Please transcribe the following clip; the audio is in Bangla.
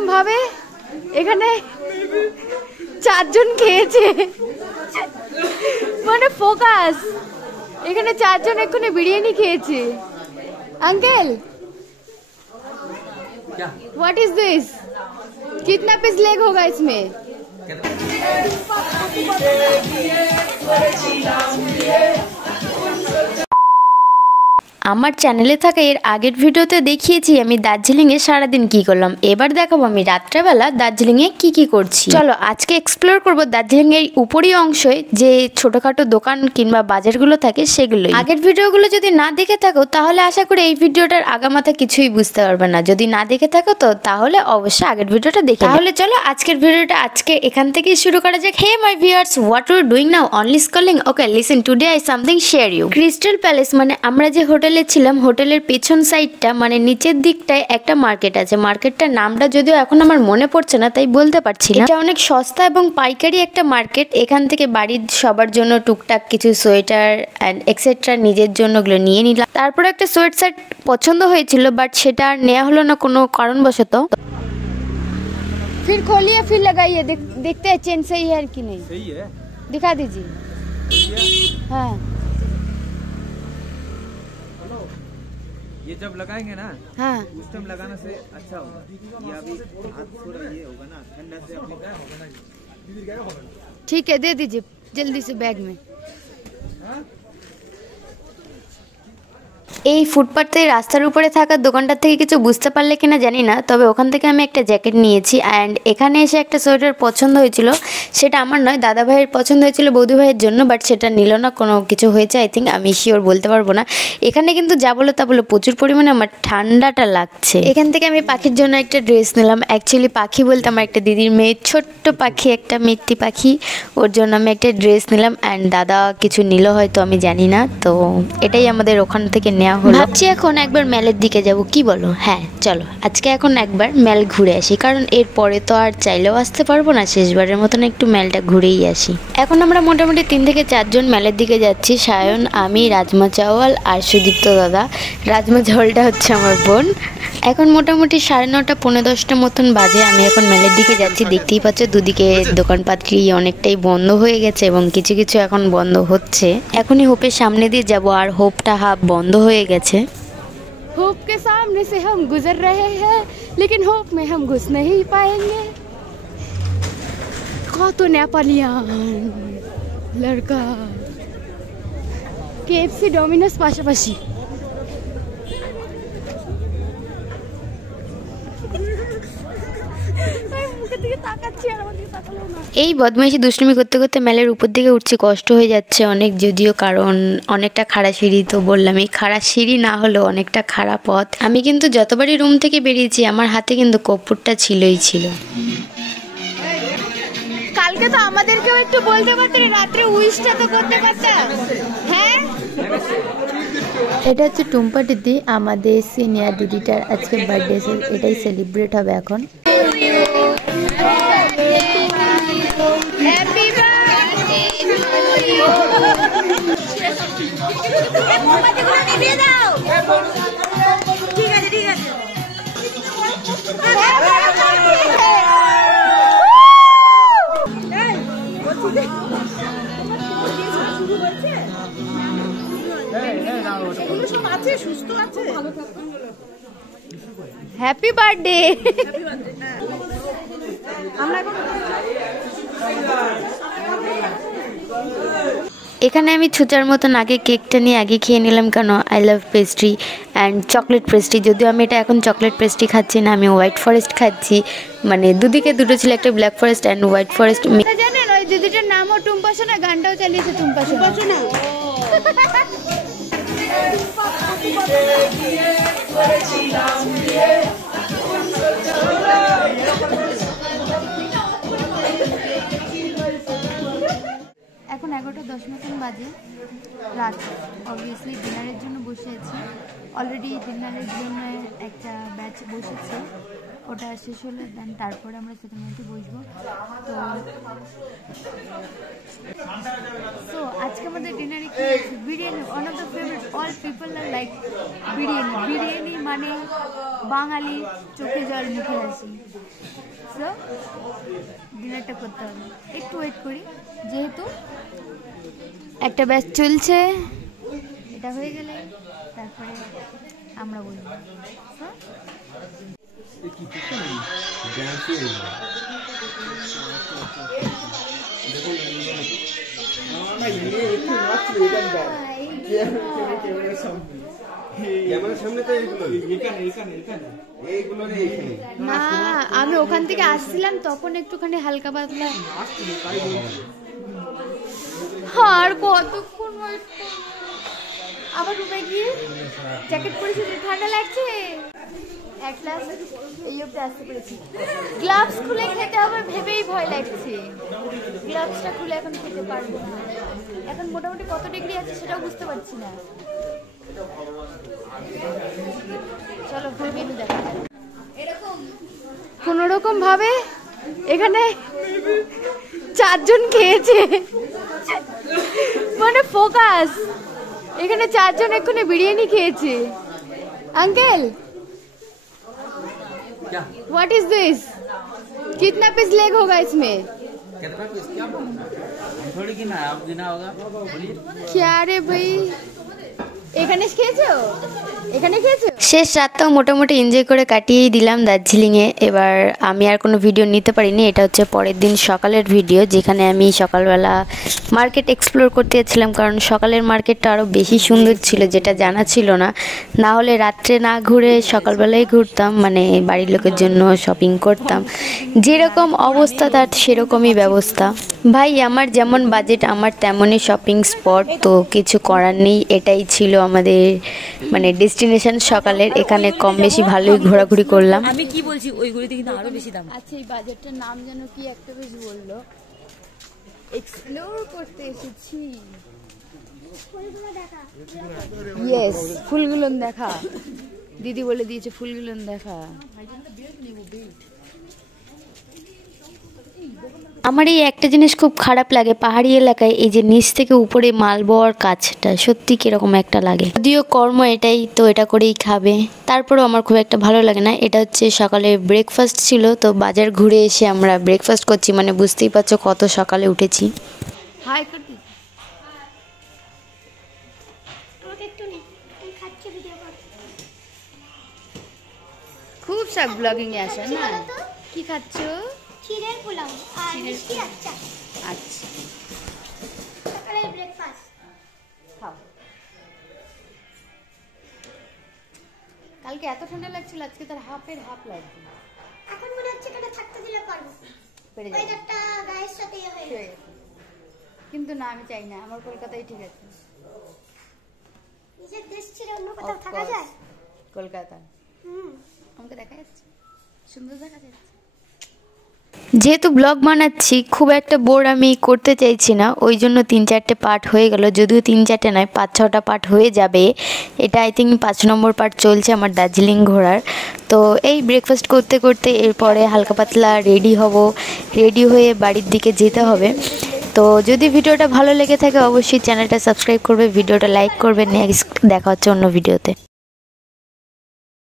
এরকম ভাবে এখানে 4 জন খেয়েছে, মানে ফোকাস, এখানে 4 জন এক্ষুনি বিরিয়ানি খেয়েছে। अंकल व्हाट इज दिस, कितना पीस लेग होगा इसमें? আমার চ্যানেলে থাকা এর আগের ভিডিওতে দেখিয়েছি আমি দার্জিলিংয়ে সারাদিন কি করলাম। এবার দেখাবো আমি রাত্রেবেলা দার্জিলিংয়ে কি করছি। চলো আজকে এক্সপ্লোর করবো দার্জিলিংয়ের উপরি অংশে যে ছোটখাটো দোকান কিংবা বাজারগুলো থাকে সেগুলোই। আগের ভিডিওগুলো যদি না দেখে থাকো তাহলে আশা করি এই ভিডিওটার আগামাথা কিছুই বুঝতে পারবে না। যদি না দেখে থাকো তো তাহলে অবশ্যই আগের ভিডিওটা দেখে। তাহলে চলো আজকের ভিডিওটা আজকে এখান থেকেই শুরু করা যাক। Hey my viewers, what you doing now, only scrolling? Okay listen, today I something share you. Crystal Palace মানে আমরা যে হোটেলে ছিলাম, হোটেলের পেছন সাইডটা মানে নিচের দিকটায় একটা মার্কেট আছে। মার্কেটটার নামটা যদিও এখন আমার মনে পড়ছে না তাই বলতে পারছি না। এটা অনেক সস্তা এবং পাইকারি একটা মার্কেট। এখান থেকে বাড়ির সবার জন্য টুকটাক কিছু সোয়েটার অ্যান্ড এক্সেট্রা নিজের জন্য ওগুলো নিয়ে নিলাম। তারপরে একটা সোয়েট শার্ট পছন্দ হয়েছিল বাট সেটা আর নেওয়া হলো না কোনো কারণবশত। फिर खोलिए फिर लगाइए, देखते हैं चेन सही है कि नहीं। सही है, दिखा दीजिए। हाँ ये जब लगाएंगे ना, हाँ उस टाइम लगाने से अच्छा होगा। ये अभी हाथ थोड़ा ये होगा ना, ठंडा से अपनी ठीक है, दे दीजिए जल्दी से बैग में। এই ফুটপাথে রাস্তার উপরে থাকা দোকানটার থেকে কিছু বুঝতে পারলে কিনা জানি না, তবে ওখান থেকে আমি একটা জ্যাকেট নিয়েছি। অ্যান্ড এখানে এসে একটা সোয়েটার পছন্দ হয়েছিল, সেটা আমার নয় দাদা ভাইয়ের পছন্দ হয়েছিল বৌদি ভাইয়ের জন্য, বাট সেটা নিল না, কোনো কিছু হয়েছে আই থিঙ্ক, আমি শিওর বলতে পারবো না। এখানে কিন্তু যা বলো তা বলো প্রচুর পরিমাণে আমার ঠান্ডাটা লাগছে। এখান থেকে আমি পাখির জন্য একটা ড্রেস নিলাম। অ্যাকচুয়ালি পাখি বলতে আমার একটা দিদির মেয়ে, ছোট্ট পাখি, একটা মিষ্টি পাখি, ওর জন্য আমি একটা ড্রেস নিলাম। অ্যান্ড দাদা কিছু নিল হয়তো, আমি জানি না। তো এটাই আমাদের ওখান থেকে নেওয়া হলো। ভাবছি এখন একবার মেলের দিকে যাব, কি বলো? হ্যাঁ চলো আজকে এখন একবার মেল ঘুরে আসি, কারণ এরপরে তো আর চাইলেও আসতে পারবো না। শেষবারের মতন একটু মেলটা ঘুরেই আসি। এখন আমরা মোটামুটি 3 থেকে 4 জন মেলের দিকে যাচ্ছি। সায়ন, আমি, রাজমা চাওয়াল আর সুদীপ্ত দাদা। রাজমা চাওয়ালটা হচ্ছে আমার বোন। এখন মোটামুটি 9:30 পৌনে 10টা মতন বাজে। আমি এখন মেলের দিকে যাচ্ছি। দেখতেই পাচ্ছ দুদিকে দোকানপাত্রি অনেকটাই বন্ধ হয়ে গেছে এবং কিছু কিছু এখন বন্ধ হচ্ছে। এখনই হোপের সামনে দিয়ে যাব, আর হোপটা হাফ বন্ধ হয়ে গেছে। होप के सामने से हम गुजर रहे हैं लेकिन होप में हम घुस नहीं पाएंगे। कौन तो नेपालियान लड़का KFC डोमिनोस पाशापाशी। এই বদমাইশি দুষ্টুমি করতে করতে মেলের উপর দিকে উঠছি, কষ্ট হয়ে যাচ্ছে অনেক, যদিও কারণ অনেকটা খাড়া সিঁড়ি। তো বললাম এই খাড়া সিঁড়ি না হলেও অনেকটা খাড়া পথ। আমি কিন্তু যতবারই রুম থেকে বেরিয়েছি আমার হাতে কিন্তু কর্পূরটা ছিলই ছিল। কালকে তো আমাদেরকেও একটু বলতে পারতেন, রাত্রে উইশটা তো করতে পারতাম। হ্যাঁ এটা হচ্ছে টুম্পা দিদি, আমাদের সিনিয়র দিদিটার আজকে বার্থডে, এটাই সেলিব্রেট হবে এখন। Happy birthday to you. মোমবাতিগুলো নিভিয়ে দাও। ঠিক আছে ঠিক আছে। Happy birthday. এখানে আমি ছুচার মতন আগে কেকটা নিয়ে আগে খেয়ে নিলাম, কেন I love pastry and chocolate pastry. যদিও আমি এটা এখন চকলেট পেস্ট্রি খাচ্ছি না, আমি হোয়াইট ফরেস্ট খাচ্ছি। মানে দুদিকে দুটো ছিল, একটা black forest and white forest. জানেন ওই দিদিটার নামও টুম্পা সোনা, গানটাও চালিয়েছে টুম্পা সোনা। এখন 11:10 মতন বাজে রাত। অবভিয়াসলি ডিনারের জন্য বসে আছি। অলরেডি ডিনারের জন্য একটা ব্যাচ বসেছে, ওটা শেষ হলে দেন তারপরে আমরা সেকেন্ড মিনিটে বসবো। তো আজকে আমাদের ডিনারে কি আছে? Biryani. One of the favourite, all people are like biryani. Biryani মানে বাঙালি চোখে জল মুখে হাসি। সো ডিনারটা করতে হবে, একটু ওয়েট করি যেহেতু একটা ব্যাচ চলছে, এটা হয়ে গেলে তারপরে আমরা বলবো। না আমি ওখান থেকে আসছিলাম তখন একটুখানি হালকা পাতলা। আর কতক্ষণ ওয়েট করব? আবার রুমে গিয়ে জ্যাকেট পরেছি, ঠান্ডা লাগছে। এট লাস্ট এই অবধি আসতে পেরেছি। গ্লাভস খুলে খেতে আবার ভেবেই ভয় লাগছে। গ্লাভসটা খুলে এখন খেতে পারবো না। এখন মোটামুটি কত ডিগ্রি আছে সেটাও বুঝতে পারছি না। চলো মেনু দেখা যাক। কোনো রকম ভাবে এখানে 4 জন খেয়েছে, মানে ফোকাস। এখানে 4 জন এক্ষুনি বিরিয়ানি খেয়েছে। Uncle what is this? कितना पीस लेग होगा इसमें? कितना पीस? क्या थोड़ी गिना है, आप गिना होगा। क्या रे भाई, এখানে খেয়েছো? এখানে খেয়েছো? শেষ রাতটাও মোটামুটি এনজয় করে কাটিয়েই দিলাম দার্জিলিংয়ে। এবার আমি আর কোনো ভিডিও নিতে পারিনি। এটা হচ্ছে পরের দিন সকালের ভিডিও, যেখানে আমি সকালবেলা মার্কেট এক্সপ্লোর করতে যাচ্ছিলাম, কারণ সকালের মার্কেটটা আরও বেশি সুন্দর ছিল, যেটা জানা ছিল না। না হলে রাত্রে না ঘুরে সকালবেলায় ঘুরতাম, মানে বাড়ির লোকের জন্য শপিং করতাম। যেরকম অবস্থা তার সেরকমই ব্যবস্থা। ভাই আমার যেমন বাজেট আমার তেমনই শপিং স্পট, তো কিছু করার নেই। এটাই ছিল আমাদের মানে ডেস্টিনেশন সকালের। এখানে কম বেশি ভালোই ঘোরাঘুরি করলাম। আমি কি বলছি, ওইগুলিতে কিন্তু আরো বেশি দাম। আচ্ছা এই বাজেটটার নাম যেন কি একটা বেশ বললো, এক্সপ্লোর করতে এসেছি। ইয়েস, ফুলগুলো দেখা। দিদি বলে দিয়েছে ফুলগুলো দেখা। আমার এই একটা জিনিস খুব খারাপ লাগে পাহাড়ি এলাকায়, এই যে নিচ থেকে উপরে মাল বওয়ার কাজটা সত্যি কিরকম একটা লাগে। যদিও কর্ম এটাই, তো এটা করেই খাবে, তারপরেও আমার খুব একটা ভালো লাগে না। এটা হচ্ছে সকালে ব্রেকফাস্ট ছিল, তো বাজার ঘুরে এসে আমরা ব্রেকফাস্ট করছি, মানে বুঝতেই পারছো কত সকালে উঠেছি। হাই করতি খুব সব ব্লগিং এ আসে না। কি খাচ্ছো? ক্ষীরের পোলাও আর মিষ্টি আচ্ছা। আচ্ছা সকালে ব্রেকফাস্ট খাও। কালকে এত ঠান্ডা লাগছিল, আজকে তার হাফের হাফ লাগছে। এখন মনে হচ্ছে এখানে থাকতে দিলে পারবো, পেরে যাবে। ওয়েদারটা গায়ের সাথে হয়ে গেছে। কিন্তু না, আমি চাই না, আমার কলকাতায় ঠিক আছে। নিজের দেশ ছেড়ে অন্য কোথাও থাকা যায়? কলকাতা হুম, আমাকে দেখা যাচ্ছে, সুন্দর দেখা যাচ্ছে। যেহেতু ব্লগ বানাচ্ছি খুব একটা বোর আমি করতে চাইছি না, ওই জন্য 3-4টে পার্ট হয়ে গেল। যদিও 3-4টে নয় 5-6টা পার্ট হয়ে যাবে। এটা আই থিঙ্ক 5 নম্বর পার্ট চলছে আমার দার্জিলিং ঘোরার। তো এই ব্রেকফাস্ট করতে করতে এরপরে হালকা পাতলা রেডি হব, রেডি হয়ে বাড়ির দিকে যেতে হবে। তো যদি ভিডিওটা ভালো লেগে থাকে অবশ্যই চ্যানেলটা সাবস্ক্রাইব করবে, ভিডিওটা লাইক করবে। নেক্সট দেখা হচ্ছে অন্য ভিডিওতে।